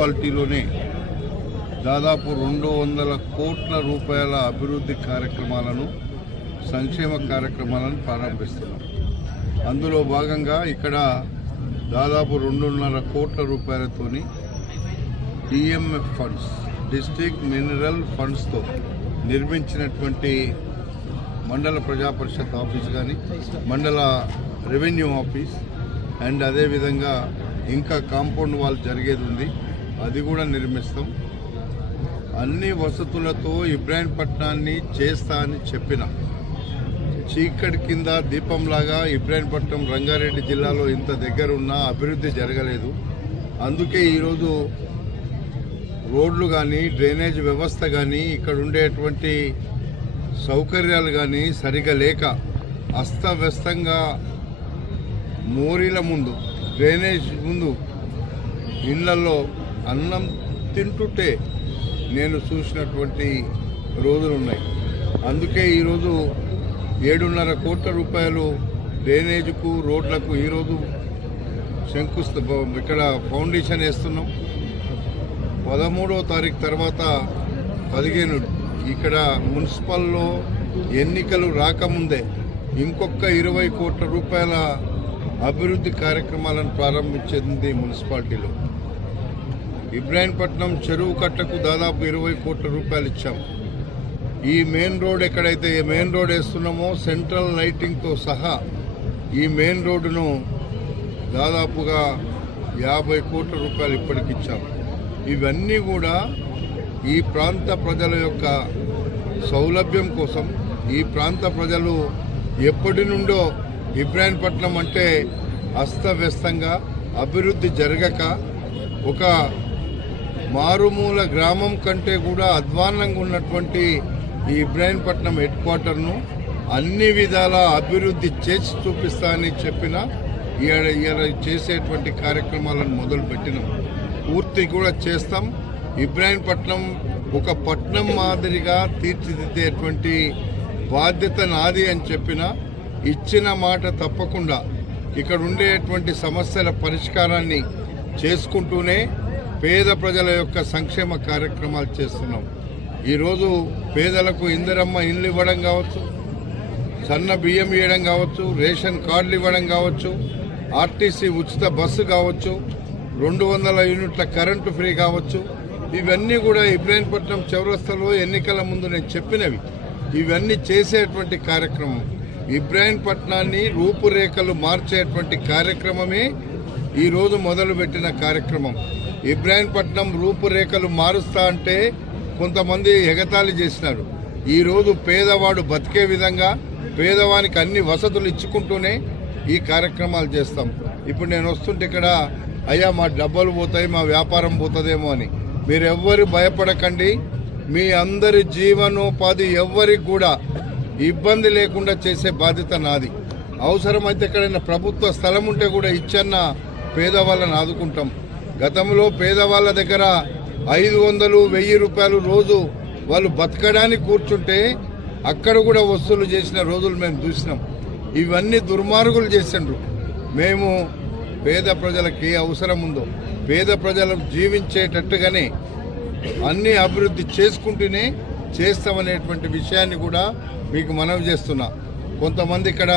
మున్సిపాలిటీలోనే దాదాపు 200 కోట్ల రూపాయల అభివృద్ధి కార్యక్రమాలను, సంక్షేమ కార్యక్రమాలను ప్రారంభిస్తున్నాం. అందులో భాగంగా ఇక్కడ దాదాపు 2.5 కోట్ల రూపాయలతోని డిఎంఎఫ్ ఫండ్స్, డిస్ట్రిక్ట్ మినరల్ ఫండ్స్తో నిర్మించినటువంటి మండల ప్రజా పరిషత్ ఆఫీస్ కానీ, మండల రెవెన్యూ ఆఫీస్ అండ్ అదేవిధంగా ఇంకా కాంపౌండ్ వాల్ జరిగేది ఉంది, అది కూడా నిర్మిస్తాం. అన్ని వసతులతో ఇబ్రాహీంపట్నాన్ని చేస్తా అని చెప్పిన చీకటి కింద దీపంలాగా ఇబ్రాహీంపట్నం రంగారెడ్డి జిల్లాలో ఇంత దగ్గరున్నా అభివృద్ధి జరగలేదు. అందుకే ఈరోజు రోడ్లు కానీ, డ్రైనేజ్ వ్యవస్థ కానీ, ఇక్కడ ఉండేటువంటి సౌకర్యాలు కానీ సరిగా లేక అస్తవ్యస్తంగా మోరీల ముందు, డ్రైనేజ్ ముందు ఇళ్లలో అన్నం తింటుంటే నేను చూసినటువంటి రోజులున్నాయి. అందుకే ఈరోజు 7.5 కోట్ల రూపాయలు డ్రైనేజ్కు, రోడ్లకు ఈరోజు ఇక్కడ ఫౌండేషన్ వేస్తున్నాం. 13వ తారీఖు తర్వాత 15 ఇక్కడ మున్సిపల్లో ఎన్నికలు రాకముందే ఇంకొక 20 కోట్ల రూపాయల అభివృద్ధి కార్యక్రమాలను ప్రారంభించింది మున్సిపాలిటీలో. ఇబ్రాహీంపట్నం చెరువు కట్టకు దాదాపు 20 కోట్ల రూపాయలు ఇచ్చాం. ఈ మెయిన్ రోడ్ ఎక్కడైతే మెయిన్ రోడ్ వేస్తున్నామో సెంట్రల్ లైటింగ్తో సహా ఈ మెయిన్ రోడ్డును దాదాపుగా 50 కోట్ల రూపాయలు ఇప్పటికి ఇచ్చాం. ఇవన్నీ కూడా ఈ ప్రాంత ప్రజల యొక్క సౌలభ్యం కోసం, ఈ ప్రాంత ప్రజలు ఎప్పటి నుండో ఇబ్రాహీంపట్నం అంటే అస్తవ్యస్తంగా, అభివృద్ధి జరగక, ఒక మారుమూల గ్రామం కంటే కూడా అధ్వాన్నంగా ఉన్నటువంటి ఈ ఇబ్రాహీంపట్నం హెడ్ క్వార్టర్ను అన్ని విధాల అభివృద్ధి చేసి చూపిస్తా అని చెప్పిన ఇవాళ చేసేటువంటి కార్యక్రమాలను మొదలుపెట్టినాం. పూర్తి కూడా చేస్తాం. ఇబ్రాహీంపట్నం ఒక పట్నం మాదిరిగా తీర్చిదిద్దేటువంటి బాధ్యత నాది అని చెప్పిన ఇచ్చిన మాట తప్పకుండా ఇక్కడ ఉండేటువంటి సమస్యల పరిష్కారాన్ని చేసుకుంటూనే పేద ప్రజల యొక్క సంక్షేమ కార్యక్రమాలు చేస్తున్నాం. ఈరోజు పేదలకు ఇందిరమ్మ ఇండ్లు ఇవ్వడం కావచ్చు, సన్న బియ్యం ఇవ్వడం కావచ్చు, రేషన్ కార్డులు ఇవ్వడం కావచ్చు, ఆర్టీసీ ఉచిత బస్సు కావచ్చు, 200 యూనిట్ల కరెంటు ఫ్రీ కావచ్చు. ఇవన్నీ కూడా ఇబ్రాహీంపట్నం చౌరస్తాలో ఎన్నికల ముందు నేను చెప్పినవి. ఇవన్నీ చేసేటువంటి కార్యక్రమం, ఇబ్రాహీంపట్నాన్ని రూపురేఖలు మార్చేటువంటి కార్యక్రమమే ఈరోజు మొదలుపెట్టిన కార్యక్రమం. ఇబ్రాహీంపట్నం రూపురేఖలు మారుస్తా అంటే కొంతమంది ఎగతాళి చేసినారు. ఈరోజు పేదవాడు బతికే విధంగా, పేదవానికి అన్ని వసతులు ఇచ్చుకుంటూనే ఈ కార్యక్రమాలు చేస్తాం. ఇప్పుడు నేను వస్తుంటే ఇక్కడ అయ్యా మా డబ్బులు పోతాయి, మా వ్యాపారం పోతుందేమో అని మీరెవ్వరు భయపడకండి. మీ అందరి జీవనోపాధి ఎవ్వరికి కూడా ఇబ్బంది లేకుండా చేసే బాధ్యత నాది. అవసరమైతే ఎక్కడైనా ప్రభుత్వ స్థలం ఉంటే కూడా ఇచ్చన్న పేదవాళ్ళని ఆదుకుంటాం. గతంలో పేదవాళ్ళ దగ్గర 500-1000 రూపాయలు రోజు వాళ్ళు బతకడానికి కూర్చుంటే అక్కడ కూడా వసూలు చేసిన రోజులు మేము చూసినాం. ఇవన్నీ దుర్మార్గులు చేసిండ్రు. మేము పేద ప్రజలకు ఏ అవసరం ఉందో పేద ప్రజలకు జీవించేటట్టుగానే అన్ని అభివృద్ధి చేసుకుంటూనే చేస్తామనేటువంటి విషయాన్ని కూడా మీకు మనవి చేస్తున్నా. కొంతమంది ఇక్కడ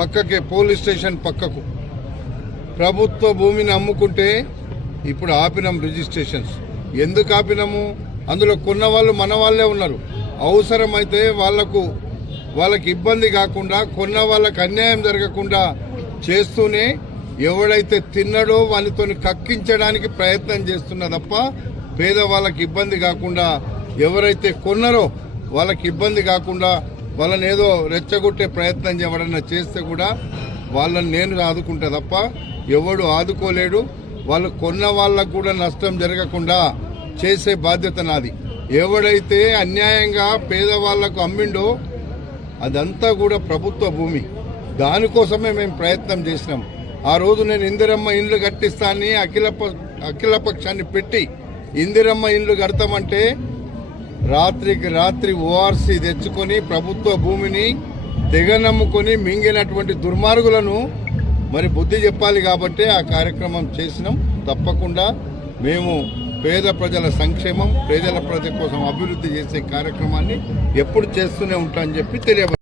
పక్కకే పోలీస్ స్టేషన్ పక్కకు ప్రభుత్వ భూమిని అమ్ముకుంటే ఇప్పుడు ఆపినాం రిజిస్ట్రేషన్స్. ఎందుకు ఆపినాము? అందులో కొన్న వాళ్ళు మన వాళ్ళే ఉన్నారు. అవసరమైతే వాళ్ళకి ఇబ్బంది కాకుండా, కొన్న వాళ్ళకి అన్యాయం జరగకుండా చేస్తూనే ఎవడైతే తిన్నాడో వాళ్ళతో కక్కించడానికి ప్రయత్నం చేస్తున్నా తప్ప పేదవాళ్ళకి ఇబ్బంది కాకుండా, ఎవరైతే కొన్నారో వాళ్ళకి ఇబ్బంది కాకుండా వాళ్ళని ఏదో రెచ్చగొట్టే ప్రయత్నం ఎవడన్నా చేస్తే కూడా వాళ్ళని నేను ఆదుకుంటా తప్ప ఎవడు ఆదుకోలేడు. వాళ్ళు కొన్న వాళ్ళకు కూడా నష్టం జరగకుండా చేసే బాధ్యత నాది. ఎవడైతే అన్యాయంగా పేదవాళ్లకు అమ్మిండో అదంతా కూడా ప్రభుత్వ భూమి. దానికోసమే మేము ప్రయత్నం చేసినాం. ఆ రోజు నేను ఇందిరమ్మ ఇండ్లు కట్టిస్తా అని అఖిల పక్షాన్ని పెట్టి ఇందిరమ్మ ఇండ్లు కడతామంటే రాత్రికి రాత్రి ఓఆర్సీ తెచ్చుకొని ప్రభుత్వ భూమిని తెగనమ్ముకొని మింగినటువంటి దుర్మార్గులను మరి బుద్ధి చెప్పాలి కాబట్టి ఆ కార్యక్రమం చేసినాం. తప్పకుండా మేము పేద ప్రజల సంక్షేమం, పేదల ప్రజల కోసం అభివృద్ధి చేసే కార్యక్రమాన్ని ఎప్పుడు చేస్తూనే ఉంటామని చెప్పి తెలియబడుతుంది.